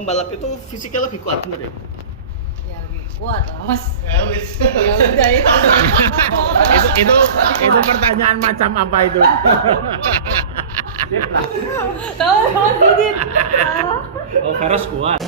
Pembalap itu fisiknya lebih kuat, bener ya? Ya lebih kuat lah mas. Ya wis. Ya udah itu. itu pertanyaan macam apa itu? Tahu mas Didit. Oh, Veros kuat.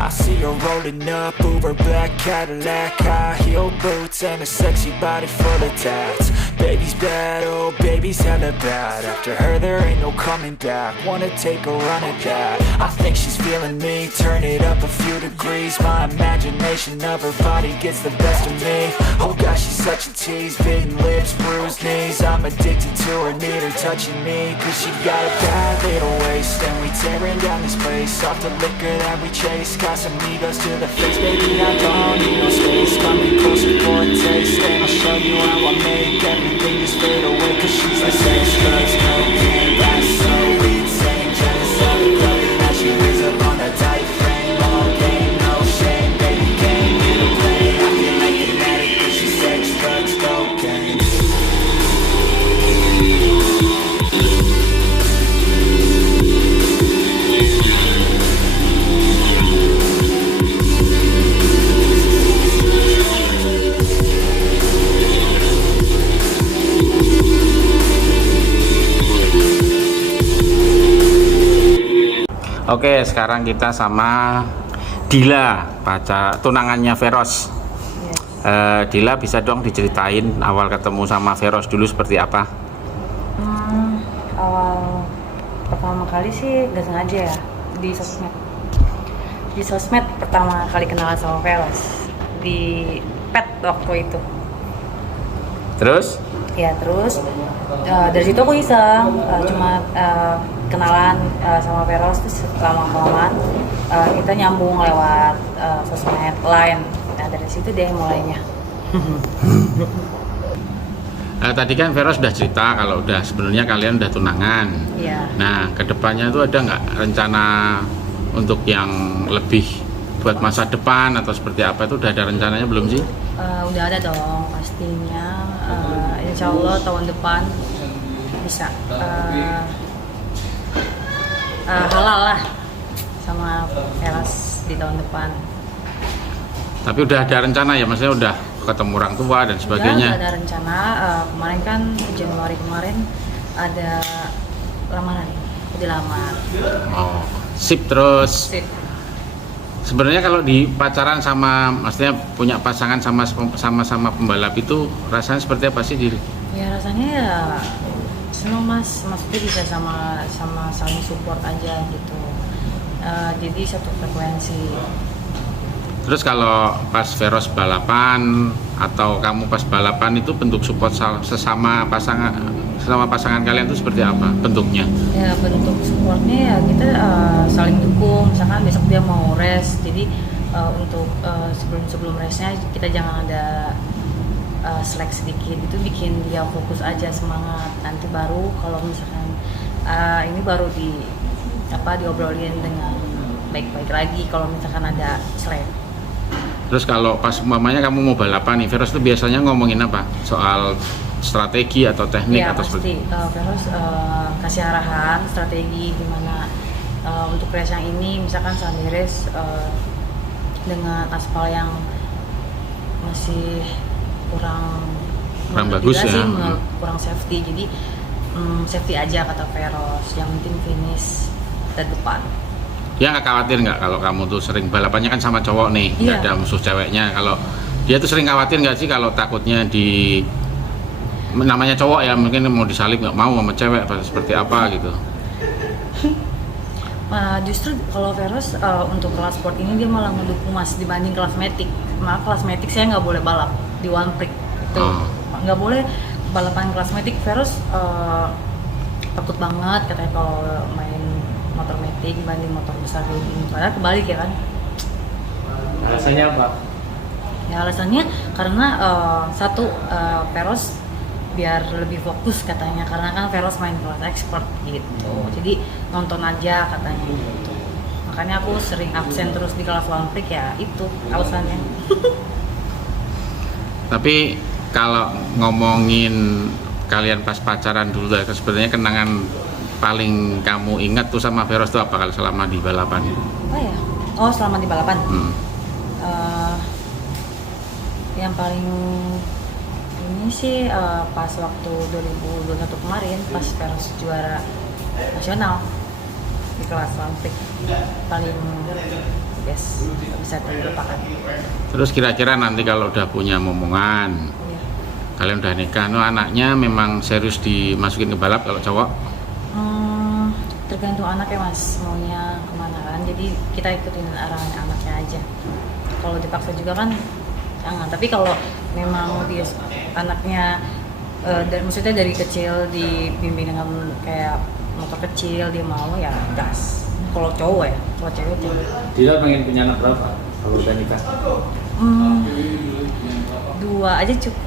I see her rolling up, Uber black Cadillac, high heel boots and a sexy body full of tats. Baby's bad, oh baby's hella bad. After her there ain't no coming back. Wanna take a run at that? I think she's feeling me. Turn it up a few degrees. My imagination of her body gets the best of me. Oh gosh, she's such a tease. Bitten lips, bruised knees. I'm addicted to her, need her touching me. Cause she got a bad little waist, and we tearing down this place off the liquor that we chase. Got some egos to the face, baby, I don't need no space. Coming closer for a taste, and I'll show you how I make everything just fade away. Cause she's like sex, drugs, cocaine, that's so insane. Jealous of the love that she wears up on that tight frame. All game, no shame, baby, came here to play. I feel like an addict, cause she's sex, drugs, cocaine. Oke, sekarang kita sama Dila, tunangannya Veros. Dila, bisa dong diceritain awal ketemu sama Veros dulu seperti apa? Awal pertama kali sih gak sengaja ya di sosmed. Di sosmed pertama kali kenalan sama Veros di pet waktu itu. Terus? Ya terus dari situ aku iseng cuma kenalan sama Veros, terus lama-kelamaan kita nyambung lewat sosmed lain. Nah dari situ deh mulainya. Tadi kan Veros udah cerita kalau udah sebenarnya kalian udah tunangan. Iya. Nah, kedepannya itu ada nggak rencana untuk yang lebih buat masa depan atau seperti apa, itu udah ada rencananya belum sih? Udah ada dong pastinya. Insya Allah tahun depan bisa halal lah sama Veros di tahun depan. Tapi udah ada rencana ya, maksudnya udah ketemu orang tua dan sebagainya? Udah ada rencana. Kemarin kan Januari kemarin ada lamaran, aku dilamar. Oh, sip. Terus Sip. sebenarnya kalau di pacaran sama, maksudnya punya pasangan sama pembalap itu rasanya seperti apa sih diri? Ya rasanya ya seneng mas, maksudnya bisa sama saling support aja gitu. Jadi satu frekuensi. Terus kalau pas Veros balapan atau kamu pas balapan itu bentuk support sesama pasangan kalian itu seperti apa bentuknya? Ya bentuk supportnya ya kita saling dukung. Misalkan besok dia mau race, jadi untuk sebelum race-nya kita jangan ada slack sedikit, itu bikin dia fokus aja, semangat. Nanti baru kalau misalkan ini baru diobrolin dengan baik-baik lagi kalau misalkan ada slack. Terus kalau pas umpamanya kamu mau balapan nih, Veros itu biasanya ngomongin apa? Soal strategi atau teknik Ya, atau pasti. Terus kasih arahan strategi gimana untuk race yang ini, misalkan Sunday race dengan aspal yang masih kurang bagus ya. sih, kurang safety. Jadi safety aja kata Veros, yang penting finish terdepan. Dia nggak khawatir nggak kalau kamu tuh sering balapannya kan sama cowok nih, nggak Iya. ada musuh ceweknya. Kalau dia tuh sering khawatir nggak sih kalau takutnya namanya cowok ya, mungkin mau disalip nggak mau sama cewek apa seperti apa gitu? Justru kalau Veros untuk kelas sport ini dia malah mendukung mas dibanding kelas metik. Malah kelas metik saya nggak boleh balap di one prick itu, nggak boleh balapan kelas metik. Veros takut banget katanya kalau main motor metik dibanding motor besar kayak gini. Padahal kebalik ya kan? Alasannya apa? Ya alasannya karena satu Veros biar lebih fokus katanya, karena kan Veros main kelas expert gitu, jadi nonton aja katanya gitu. Makanya aku sering absen terus di kelas Olympic, ya itu alasannya. Tapi kalau ngomongin kalian pas pacaran dulu, sebenarnya kenangan paling kamu ingat tuh sama Veros tuh apa kalau selama di balapan? Apa ya? Oh, selama di balapan. Yang paling ini sih pas waktu 2021 kemarin, pas Veros juara nasional di kelas Olympic, paling yes, bisa terlupakan. Terus kira-kira nanti kalau udah punya momongan, Iya. kalian udah nikah, anaknya memang serius dimasukin ke balap kalau cowok? Tergantung anaknya mas, maunya kemana kan, jadi kita ikutin arahan anaknya aja. Kalau dipaksa juga kan jangan, tapi kalau memang dia anaknya maksudnya dari kecil dibimbing dengan kayak motor kecil, dia mau ya gas. Kalau cowok ya, kalau cewek cewek. Dila pengen punya anak berapa kalau udah nikah? 2 aja cukup.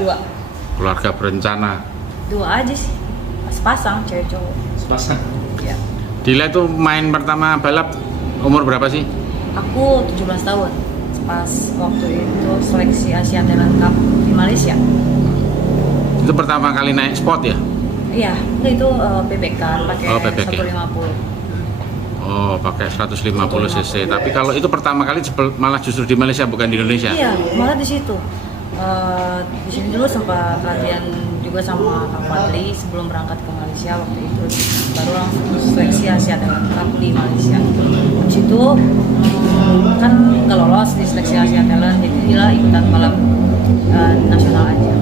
2 Keluarga berencana. 2 aja sih, sepasang cewek cowok. Sepasang. Ya. Dila tuh main pertama balap umur berapa sih? Aku 17 tahun pas waktu itu seleksi Asia Talent Cup di Malaysia. Itu pertama kali naik sport ya? Iya, itu PBK pakai Oh, PBK. 150. Oh, pakai 150 cc. Tapi kalau itu pertama kali malah justru di Malaysia bukan di Indonesia. Iya, malah di situ. Di sini dulu sempat latihan juga sama Kak Fadli sebelum berangkat ke Malaysia waktu itu. Baru langsung seleksi Asia Talent Cup di Malaysia. Habis itu kan nggak lolos di seleksi Asia Talent, jadi dia ikutan balap nasional aja.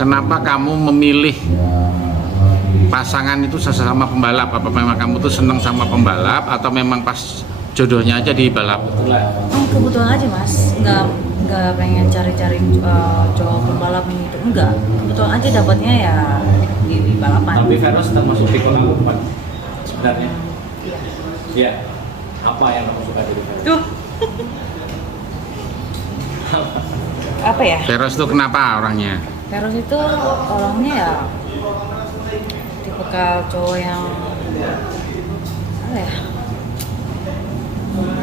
Kenapa kamu memilih pasangan itu sesama pembalap? Apa memang kamu tuh seneng sama pembalap atau memang pas jodohnya aja di balap? Kebetulan aja mas, nggak pengen cari-cari cowok pembalap gitu, enggak. Kebetulan aja dapatnya ya di balapan. Tapi Veros termasuk pikul aku bukan sebenarnya. Iya. Apa yang kamu suka dari Veros? Tuh. Apa ya? Veros tuh kenapa orangnya? Veros itu orangnya ya tipikal cowok yang apa ya?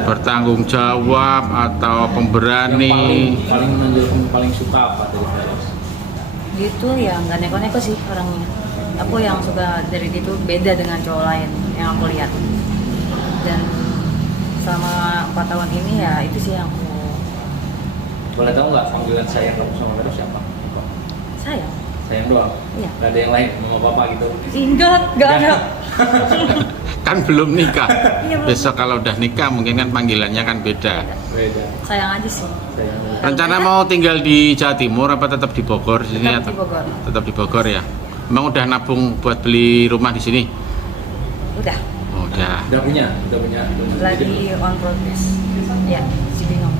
Bertanggung jawab atau pemberani? Paling menonjolkan, paling suka apa dari Veros? Dia tuh ya nggak neko-neko sih orangnya. Aku yang suka dari dia tuh beda dengan cowok lain yang aku lihat. Dan selama 4 tahun ini ya itu sih yang aku Boleh tahu nggak panggilan sayang kamu sama Veros siapa? sayang. Sayang doang? Iya. Gak ada yang lain, mama papa gitu? Enggak ada. Kan belum nikah. Iya, belum. Besok kalau udah nikah mungkin kan panggilannya kan beda. Beda. Sayang aja sih. Sayang. Rencana mau tinggal di Jawa Timur apa tetap di Bogor sini Tetap atau? di Bogor. Tetap di Bogor ya. Emang udah nabung buat beli rumah di sini? Udah. Oh, udah. Udah punya. Lagi on progress. Ya, si bingung.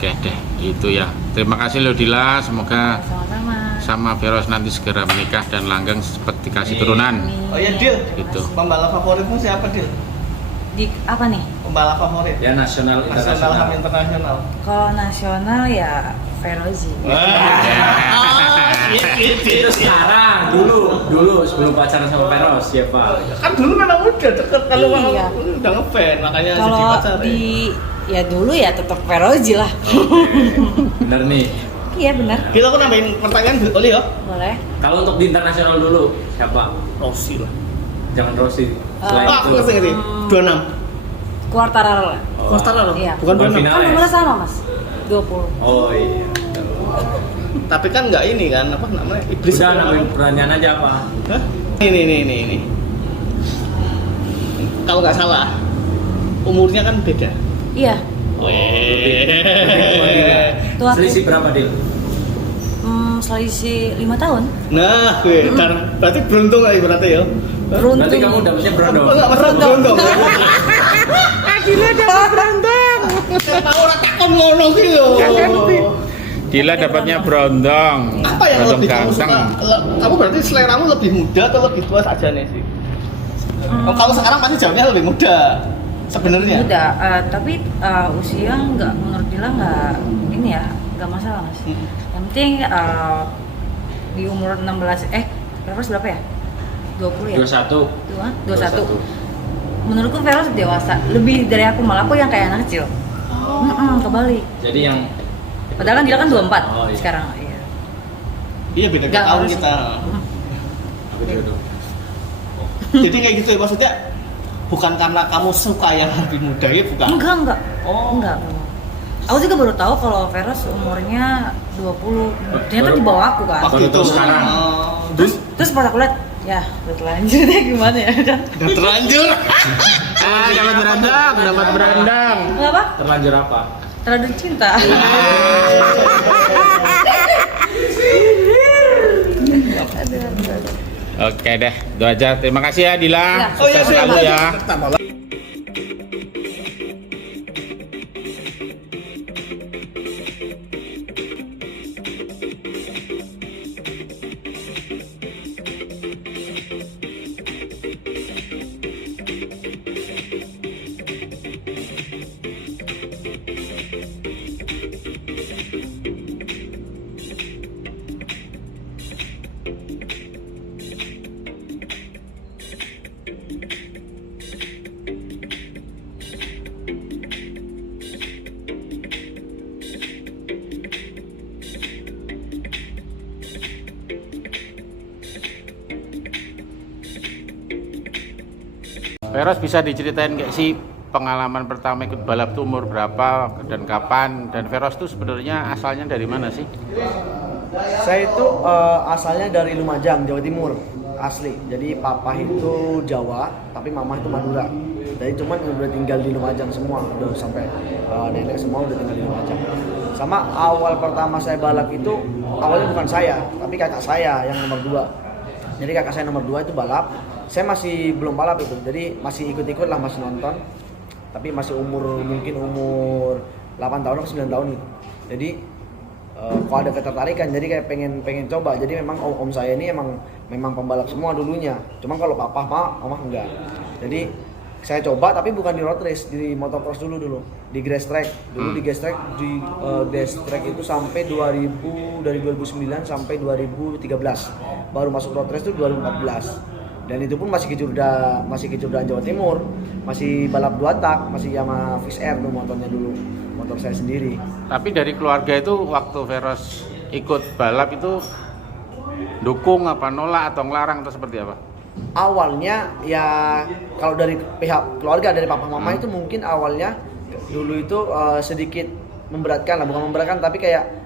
Oke deh, itu ya. Terima kasih loh Dila, semoga Sama-sama. sama Veros nanti segera menikah dan langgeng seperti dikasih turunan. Oh iya Dil, Gitu. pembalap favoritmu siapa Dil? Di apa nih? Pembalap favorit? Ya nasional, Nasional sama internasional. internasional. Kalau nasional ya Ferozi. Itu sekarang, dulu sebelum pacaran sama Veros siapa? Kan dulu memang udah deket, kalau Iya. udah ngefan makanya jadi Kalau pacar. ya dulu ya tetap Ferozi lah. Bener nih. Iya benar. Dil, aku nambahin pertanyaan boleh ya? Boleh. Kalau untuk di internasional dulu siapa? Rossi lah. Jangan Rossi. Selain Ah, aku itu. ngerti ngerti. 26. Quartararo lah. Quartararo? Iya. Bukan Bukan 26. final. Kan nomornya sama mas. 20. Oh iya. Tapi kan nggak ini kan, apa namanya? Iblis. Udah namain pertanyaan aja apa? Hah? Ini. Kalau nggak salah, umurnya kan beda. Iya. Tuh aku. Selisih berapa Dil? Selisih 5 tahun. Nah, gue berarti beruntung kali berarti ya. Beruntung. Berarti kamu dapetnya berondong. Oh, nggak masalah beruntung. Adila dapat beruntung. Tahu ora takon ngono ki lho. Dila dapatnya berondong. Apa yang Berondong lebih kamu suka? ganteng. Kamu berarti seleramu lebih muda atau lebih tua saja nih sih? Oh, kalau sekarang pasti jauhnya lebih muda. Sebenarnya. Udah, tapi usia nggak menurut Dila nggak ini ya nggak masalah mas. Yang Yang penting di umur 16 Veros berapa ya? 20 ya? 21. Menurutku Veros dewasa, lebih dari aku, malah aku yang kayak anak kecil. Kebalik. Jadi yang Padahal kan Dila kan 24 Oh, iya. sekarang. Iya. Iya beda Nggak tahun harus. kita. aku juga tuh. Jadi kayak gitu ya maksudnya bukan karena kamu suka yang lebih muda ya bukan? Enggak. Oh. Enggak. Aku juga baru tahu kalau Veros umurnya 20. Ternyata di bawah aku kan. Waktu Baru itu tahu sekarang. Terus pas aku lihat, ya udah telanjurnya gimana ya? udah terlanjur. Dapat berandang. Kenapa? Terlanjur apa? Terlanjur cinta. Oke deh, itu aja. Terima kasih ya Dila. Ya. Sukses selalu ya. Veros bisa diceritain nggak sih pengalaman pertama ikut balap tuh umur berapa dan kapan? Dan Veros tuh sebenarnya asalnya dari mana sih? Saya itu asalnya dari Lumajang, Jawa Timur, asli. Jadi papa itu Jawa, tapi mama itu Madura. Jadi cuman udah tinggal di Lumajang semua, udah sampai nenek semua udah tinggal di Lumajang. Sama awal pertama saya balap itu awalnya bukan saya, tapi kakak saya yang nomor 2. Jadi kakak saya nomor 2 itu balap. Saya masih belum balap itu, jadi masih ikut-ikut lah, masih nonton. Tapi masih mungkin umur 8 tahun atau 9 tahun gitu. Jadi kok ada ketertarikan, jadi kayak pengen coba. Jadi memang om saya ini memang pembalap semua dulunya. Cuma kalau papa mama enggak. Jadi saya coba tapi bukan di road race, di motocross dulu di grass track. Dulu di grass track itu sampai dari 2009 sampai 2013. Baru masuk road race itu 2014. Dan itu pun masih kejuaraan Jawa Timur, masih balap 2 tak, masih Yamaha Fish Air tuh motornya dulu, motor saya sendiri. Tapi dari keluarga itu waktu Veros ikut balap itu dukung apa nolak atau ngelarang atau seperti apa? Awalnya ya kalau dari pihak keluarga, dari papa mama itu mungkin awalnya dulu itu sedikit memberatkan lah, bukan memberatkan tapi kayak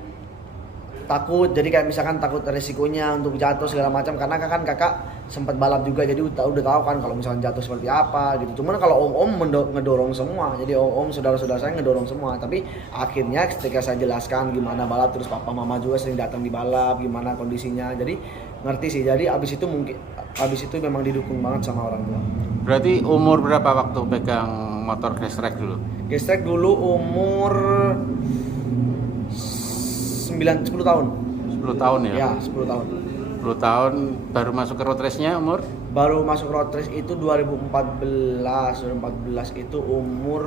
takut. Jadi kayak misalkan takut resikonya untuk jatuh segala macam, karena kan kakak sempat balap juga, jadi udah tahu kan kalau misalkan jatuh seperti apa gitu. Cuman kalau om ngedorong semua, jadi om saudara-saudara saya ngedorong semua. Tapi akhirnya ketika saya jelaskan gimana balap, terus papa mama juga sering datang di balap, gimana kondisinya, jadi ngerti sih. Jadi abis itu memang didukung banget sama orang tua. Berarti umur berapa waktu pegang motor grass track dulu? Grass track dulu umur 10 tahun. 10 tahun ya? Ya, 10 tahun. 10 tahun baru masuk ke road race-nya umur? Baru masuk road race itu 2014 itu umur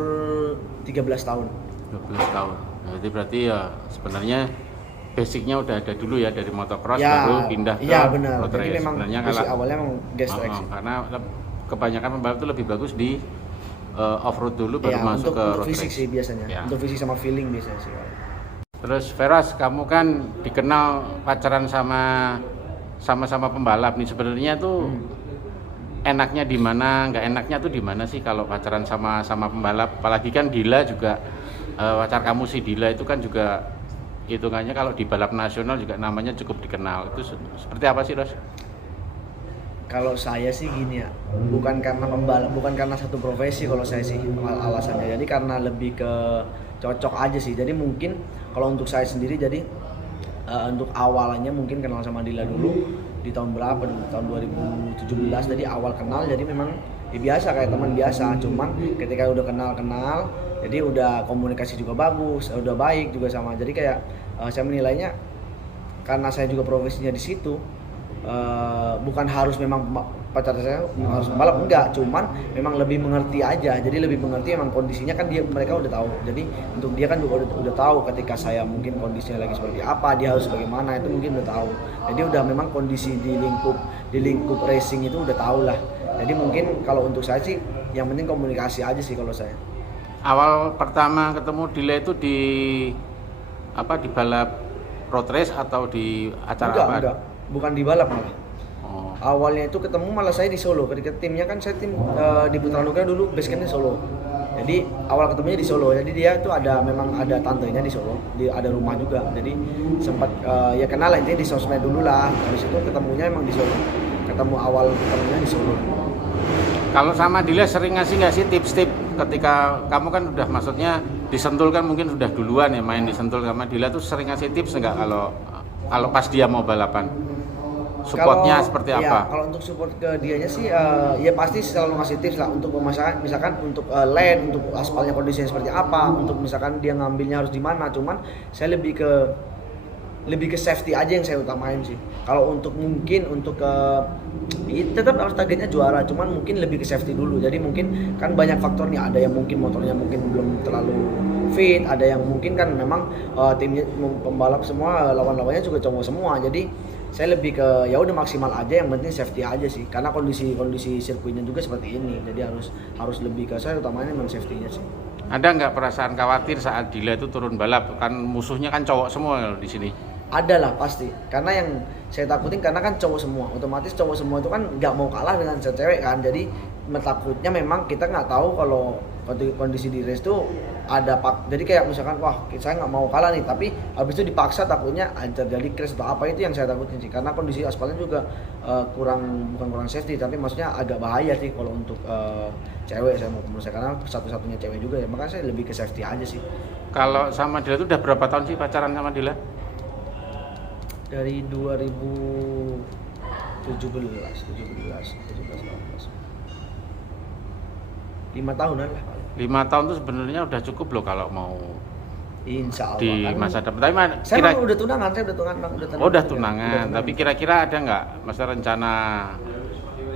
13 tahun. 12 tahun. Berarti ya sebenarnya basicnya udah ada dulu ya dari motocross Ya, baru pindah ke iya benar. road Jadi race. memang Sebenarnya basic awalnya memang gas track sih. karena kebanyakan pembalap itu lebih bagus di off-road dulu baru Ya, masuk ke untuk road fisik race. sih biasanya. Ya. Untuk fisik sama feeling biasanya sih. Terus Veros, kamu kan dikenal pacaran sama pembalap nih. Sebenarnya tuh enaknya di mana, nggak enaknya tuh di mana sih kalau pacaran sama pembalap? Apalagi kan Dila juga pacar kamu si Dila itu kan juga hitungannya kalau di balap nasional juga namanya cukup dikenal. Itu seperti apa sih, Ros? Kalau saya sih gini ya, bukan karena pembalap, bukan karena satu profesi kalau saya sih alasannya. Jadi karena lebih ke cocok aja sih. Jadi mungkin kalau untuk saya sendiri, jadi untuk awalnya mungkin kenal sama Dila dulu di tahun berapa? Di tahun 2017. Jadi awal kenal, jadi memang ya biasa kayak teman biasa. Cuman ketika udah kenal, jadi udah komunikasi juga bagus, udah baik juga sama. Jadi kayak saya menilainya karena saya juga profesinya di situ. bukan harus memang pacar saya harus membalap, enggak, cuman memang lebih mengerti aja. Jadi lebih mengerti memang kondisinya kan mereka udah tahu. Jadi untuk dia kan juga udah tahu ketika saya mungkin kondisinya lagi seperti apa, dia harus bagaimana, itu mungkin udah tahu. Jadi udah memang kondisi di lingkup racing itu udah tahu lah. Jadi mungkin kalau untuk saya sih yang penting komunikasi aja sih kalau saya. Awal pertama ketemu Dila itu di balap road race atau di acara apa? Enggak, bukan di balap malah. Oh. Awalnya itu ketemu malah saya di Solo. Ketika timnya kan saya tim di Putra Nugra dulu basecampnya Solo. Jadi awal ketemunya di Solo. Jadi dia itu memang ada tantenya di Solo. Ada rumah juga. Jadi sempat ya kenal lah, intinya di sosmed dulu lah. Habis itu ketemunya emang di Solo. Awal ketemunya di Solo. Kalau sama Dila sering ngasih nggak sih tips-tips ketika kamu kan udah maksudnya di Sentul kan mungkin sudah duluan ya main di Sentul, sama Dila tuh sering ngasih tips nggak kalau pas dia mau balapan? Supportnya seperti apa? Ya, kalau untuk support ke dianya sih ya pasti selalu ngasih tips lah untuk misalkan untuk lane, untuk aspalnya kondisinya seperti apa, untuk misalkan dia ngambilnya harus di mana. Cuman saya lebih ke safety aja yang saya utamain sih. Kalau mungkin untuk tetap harus targetnya juara, cuman mungkin lebih ke safety dulu. Jadi mungkin kan banyak faktornya, ada yang mungkin motornya mungkin belum terlalu fit, ada yang mungkin kan memang timnya pembalap semua lawan-lawannya juga cowok semua. Jadi saya lebih ke ya udah maksimal aja, yang penting safety aja sih. Karena kondisi sirkuitnya juga seperti ini. Jadi harus lebih ke saya utamanya memang safety-nya sih. Ada nggak perasaan khawatir saat Dila itu turun balap? Kan musuhnya kan cowok semua di sini. Ada lah pasti, karena yang saya takutin karena kan cowok semua, otomatis cowok semua itu kan nggak mau kalah dengan cewek kan. Jadi takutnya memang kita nggak tahu kalau kondisi di race tuh jadi kayak misalkan wah saya nggak mau kalah nih, tapi habis itu dipaksa, takutnya terjadi crash atau apa, itu yang saya takutin sih. Karena kondisi aspalnya juga bukan kurang safety, tapi maksudnya agak bahaya sih kalau untuk cewek saya menurut saya, karena satu-satunya cewek juga ya, makanya saya lebih ke safety aja sih. Kalau sama Dila itu udah berapa tahun sih pacaran sama Dila? Dari 2017 5 tahunan lah. 5 tahun tuh sebenarnya udah cukup loh kalau mau Insya Allah di kan masa depan. Tapi saya udah tunangan. Udah tunangan. Tapi kira-kira ada nggak masa rencana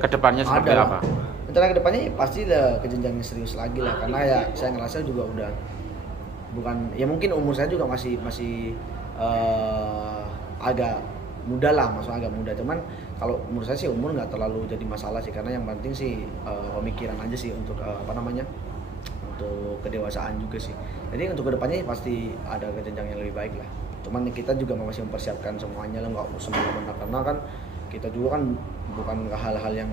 kedepannya seperti apa? Rencana kedepannya pasti ke jenjang yang serius lagi lah, karena ya saya ngerasa juga udah bukan ya, mungkin umur saya juga masih agak muda lah, maksudnya agak muda. Cuman kalau menurut saya sih umur nggak terlalu jadi masalah sih, karena yang penting sih pemikiran aja sih untuk untuk kedewasaan juga sih. Jadi untuk kedepannya pasti ada jenjang yang lebih baik lah. Cuman kita juga masih mempersiapkan semuanya lah, nggak semena-mena, karena kan kita juga kan bukan hal-hal yang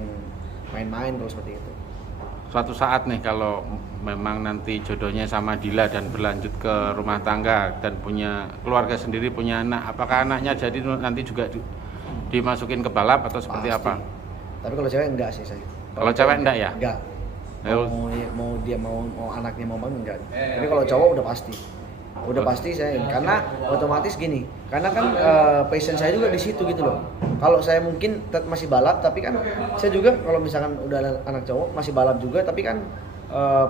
main-main kalau seperti itu. Suatu saat nih kalau memang nanti jodohnya sama Dila dan berlanjut ke rumah tangga dan punya keluarga sendiri, punya anak, apakah anaknya jadi nanti juga dimasukin ke balap atau seperti Pasti. apa? Tapi kalau cewek enggak sih saya. Kalau cewek enggak ya? Enggak. Mau anaknya mau banget enggak. Tapi kalau cowok udah pasti. Udah pasti saya, karena otomatis gini, karena kan passion saya juga di situ gitu loh. Kalau saya mungkin masih balap, tapi kan saya juga kalau misalkan udah anak cowok masih balap juga, tapi kan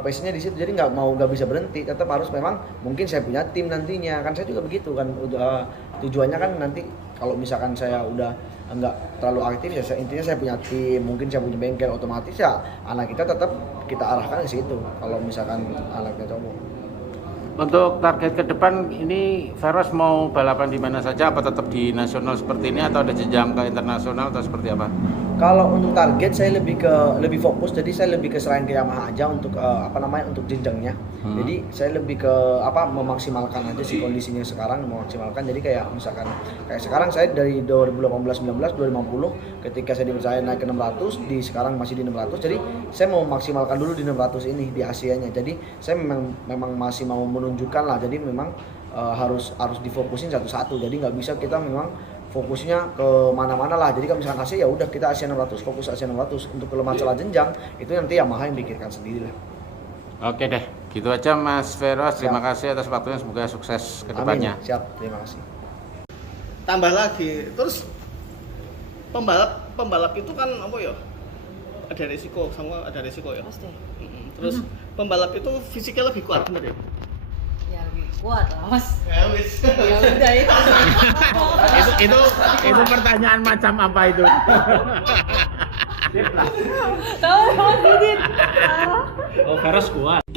passionnya di situ, jadi nggak bisa berhenti, tetap harus memang mungkin saya punya tim nantinya, kan saya juga begitu kan, udah tujuannya kan nanti kalau misalkan saya udah nggak terlalu aktif ya intinya saya punya tim, mungkin saya punya bengkel, otomatis ya anak kita tetap kita arahkan ke situ kalau misalkan anaknya cowok. Untuk target ke depan ini Veros mau balapan di mana saja, apa tetap di nasional seperti ini atau ada jenjang ke internasional atau seperti apa? Kalau untuk target saya lebih fokus, jadi saya lebih ke serahin ke Yamaha aja untuk untuk jenjangnya. Jadi saya lebih ke memaksimalkan aja sih kondisinya sekarang, memaksimalkan. Jadi kayak misalkan kayak sekarang saya dari 2018, 19, 2050 ketika saya dipercaya naik ke 600, di sekarang masih di 600. Jadi saya mau memaksimalkan dulu di 600 ini di Asianya. Jadi saya memang masih mau menunjukkan lah. Jadi memang harus difokusin satu-satu. Jadi nggak bisa kita memang fokusnya ke mana-mana lah. Jadi kalau misalkan Asia ya udah kita Asia 600, fokus Asia 600. Untuk masalah jenjang itu nanti Yamaha yang pikirkan sendiri lah. Oke deh, gitu aja Mas Veros. Terima kasih atas waktunya, semoga sukses ke depannya. Amin. Siap, terima kasih. Tambah lagi, terus pembalap itu kan apa ya? Ada resiko ya. Pasti. Terus pembalap itu fisiknya lebih kuat bener ya? Ya lebih Kuat lah mas. Ya wis. Ya udah itu. Itu pertanyaan macam apa itu? Tahu mas Didit. Oh, Veros kuat.